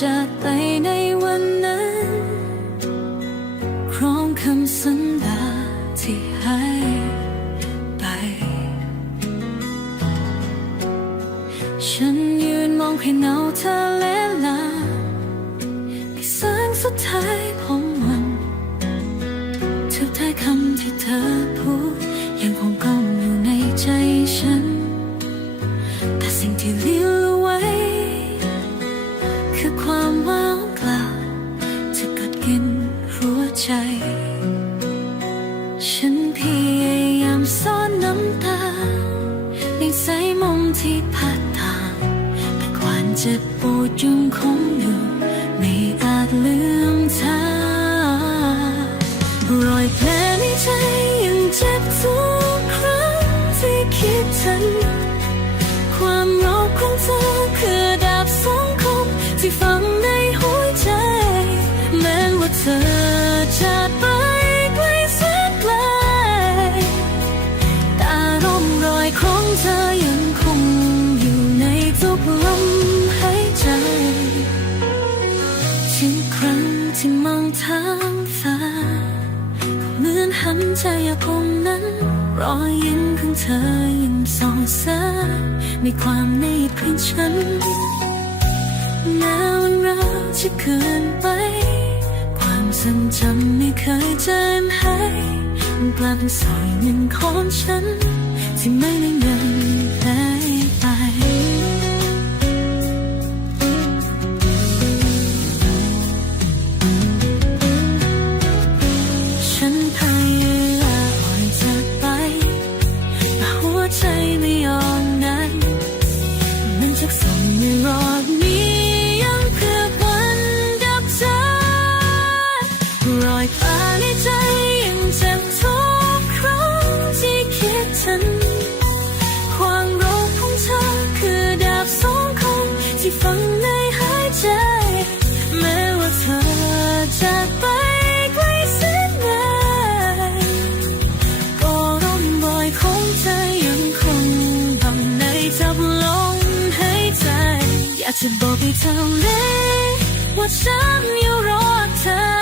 着摘。 ทางฟ้าเหมือนหันใจยคงนั้น รอยยิ้มของเธอยิ้มส่องแสงในความในของฉันแม้วันเราจะคืนไป ความทรงจำไม่เคยจางหายกลับสายหนึ่งของฉัน ที่ไม่ได้เงินแต่ จะบอกให้เธอเลยว่าฉันอยู่รอเธอ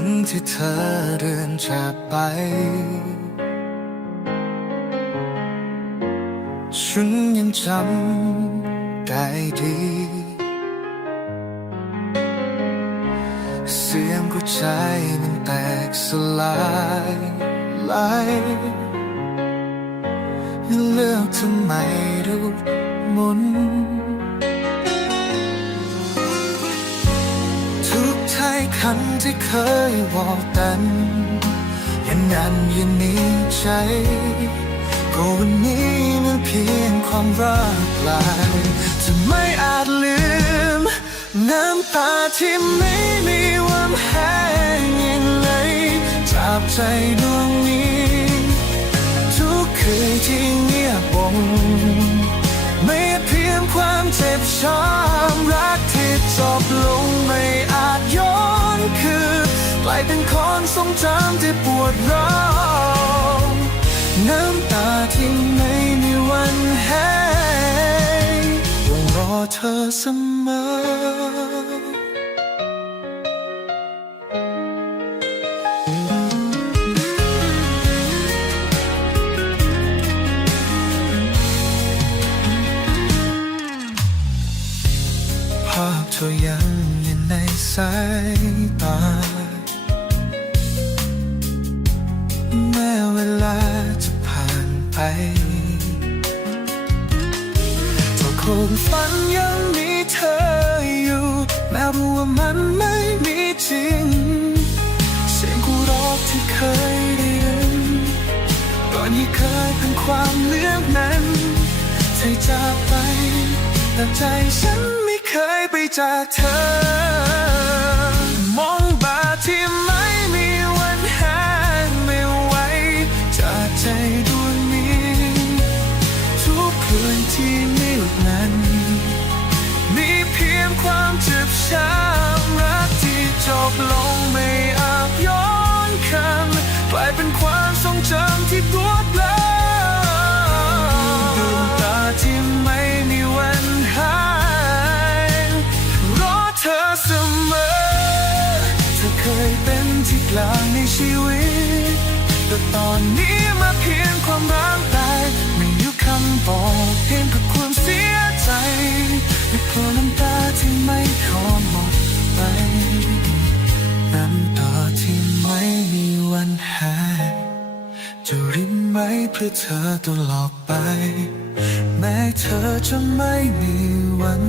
รั้ที่เธอเดินจากไป ฉันยังจำได้ดี เสียงหัวใจมันแตกสลายไหลเลือกทำไมรูปมุน คำที่เคยบอกกันยันนั้นยันนี้ใจก็วันนี้นั้นเพียงความรักลายจะไม่อาจลืม น้ำตาที่ไม่มีวันแห้งยังเลยจับใจดวงนี้ ทุกคืนที่เงียบวงไม่เพียงความเจ็บช้ำรักที่จบลงไม่อาจ คือกลายเป็นคนทรงจำที่ปวดร้าวน้ำตาที่ไม่มีวันแห้งรอเธอเสมอ ลางในชีวิต แต่ตอนนี้มาเพียงความร้างตายไม่อยู่คำบอกเพียงกับความเสียใจในเพราะน้ำตาที่ไม่ขอหมดไป น้ำตาที่ไม่มีวันแหาจะรินไหมเพื่อเธอตลอดไป แม้เธอจะไม่มีวัน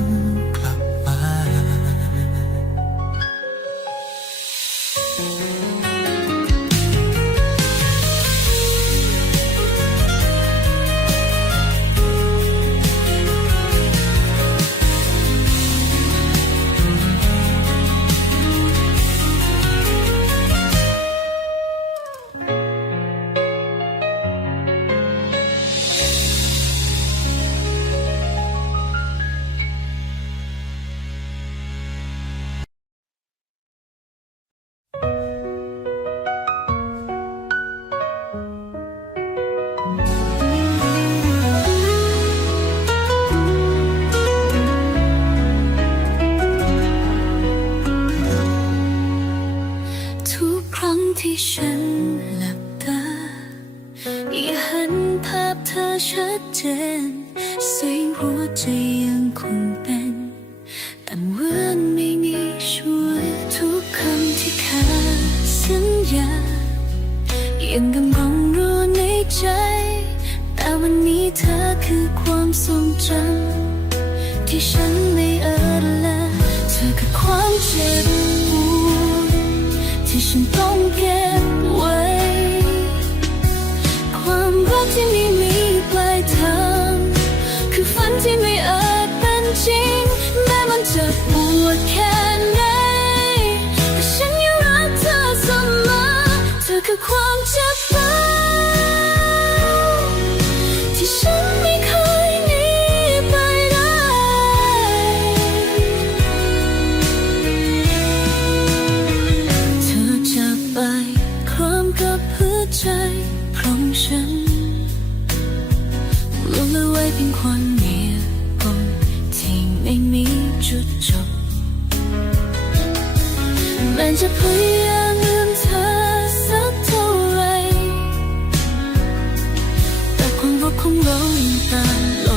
Bao?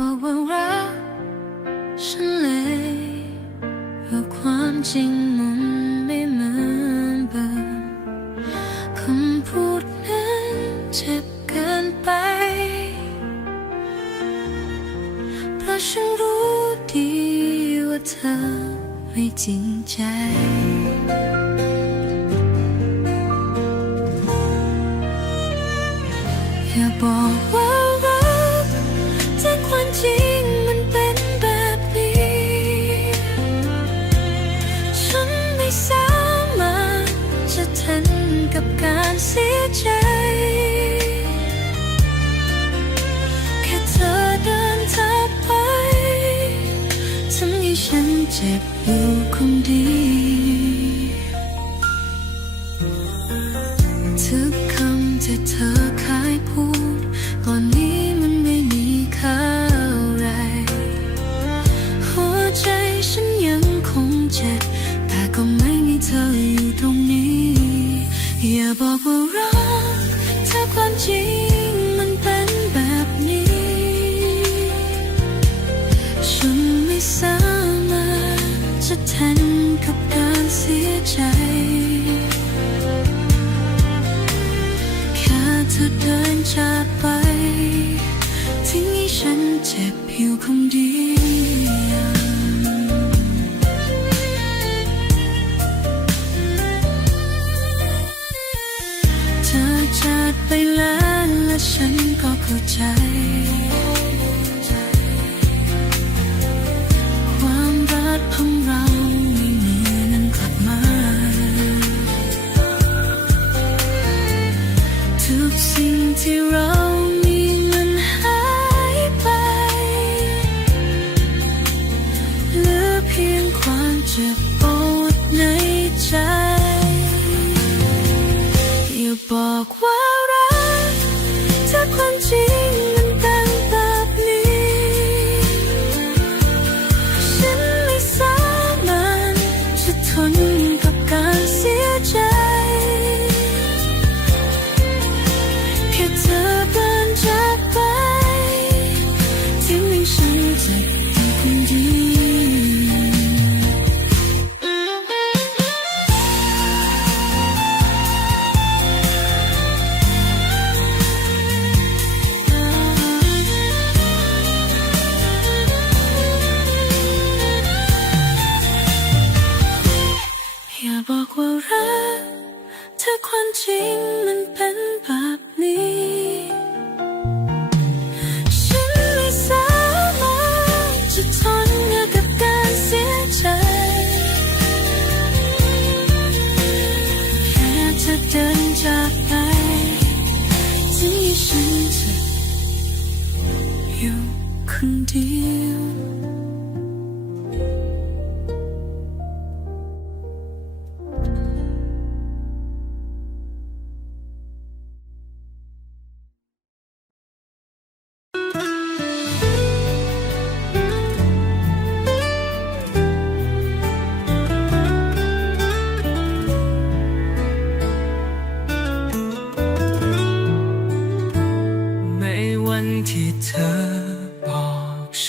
我温柔，是泪，有光景。 กาเสียใจ แค่เธอเดินทักไปทำให้ฉันเจ็บอยู่คนเดีย อเดินจากไป ทิ้งให้ฉันเจ็บอยู่คนเดียวเธอจากไปแล้วและฉันก็เข้าใจ ความรักของเรา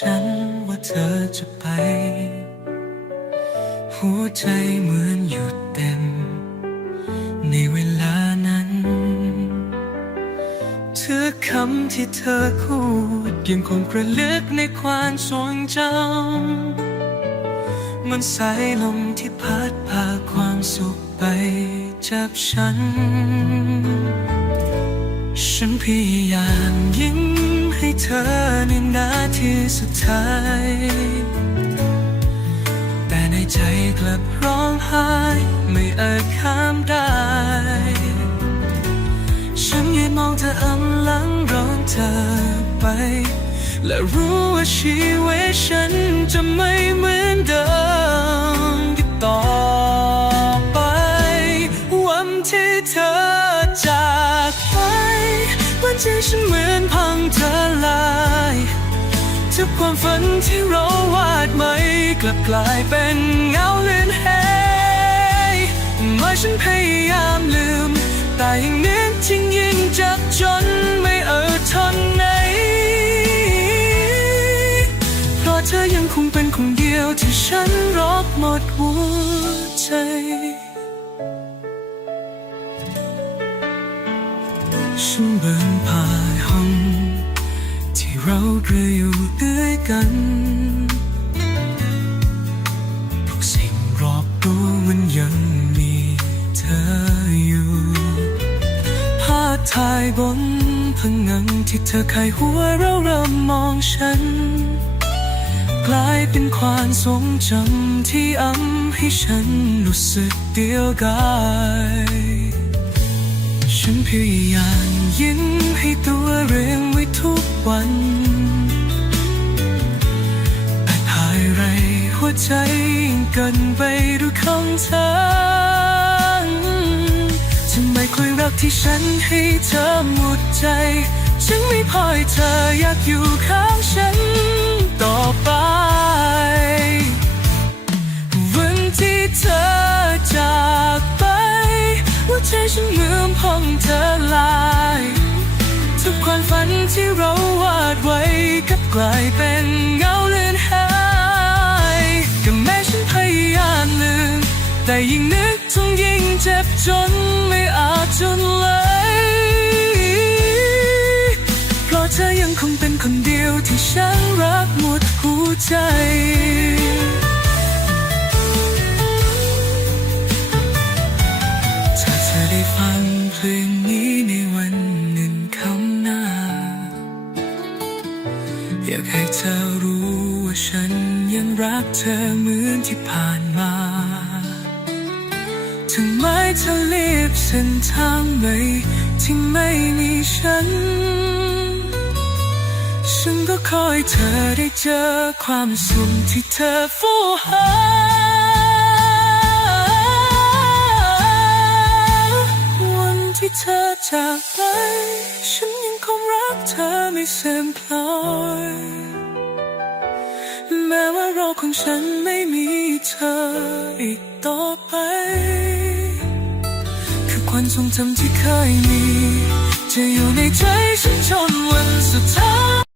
ฉันว่าเธอจะไป หัวใจเหมือนหยุดเต้นในเวลานั้น เธอคำที่เธอพูดยังคงกระลึกในความทรงจำมันสายลมที่พัดพาความสุขไปจากฉัน ฉันพยายามยิ้ม เธอในนาทีสุดท้าย แต่ในใจกลับร้องไห้ไม่อาจข้ามได้ ฉันยืนมองเธออำลังร้องเธอไป และรู้ว่าชีวิตฉันจะไม่เหมือนเดิมอีกต่อ ใจฉันเหมือนพังทลายทุกความฝันที่เราวาดไม่กลับกลายเป็นเงาเลือนหายเมื่อฉันพยายามลืม แต่ยังนึกถึงยิ่งจ็บจนไม่เอ่ทนไหน เพราะเธอยังคงเป็นคนเดียวที่ฉันรักหมดหัวใจ กัน ทุกสิ่งรอบตัวมันยังมีเธออยู่ภาพถ่ายบนผนังที่เธอเคยหัวเราเริ่มมองฉัน กลายเป็นความทรงจำที่อำให้ฉันรู้สึกเดียวดายฉันพยายามยิ้มให้ตัวเรียงไว้ทุกวัน หัวใจกินไปด้วยคำเธอทำไมคอยรักที่ฉันให้เธอหมดใจ ฉันไม่พอให้เธออยากอยู่ข้างฉันต่อไป วันที่เธอจากไปหัวใจฉันเหมือนพองเธอลายทุกความฝันที่เราวาดไว้กลับกลายเป็นเงา แต่ยิ่งนึกถึงยิ่งเจ็บจนไม่อาจจนเลยเพราะเธอยังคงเป็นคนเดียวที่ฉันรักหมดหัวใจถ้าเธอได้ฟังเพลงนี้ในวันหนึ่งข้างหน้า อยากให้เธอรู้ว่าฉันยังรักเธอเหมือนที่ผ่าน ถึงแม้เธอเลียบเส้นทางใหม่ที่ไม่มีฉัน ฉันก็คอยเธอได้เจอความสุขที่เธอฟูหาวันที่เธอจากไป ฉันยังคงรักเธอไม่เสื่อมคลอยแม้ว่าโรคของฉันไม่มีเธออีกต่อไป ความทรงจำที่เคยมี จะอยู่ในใจฉันจนวันสุดท้าย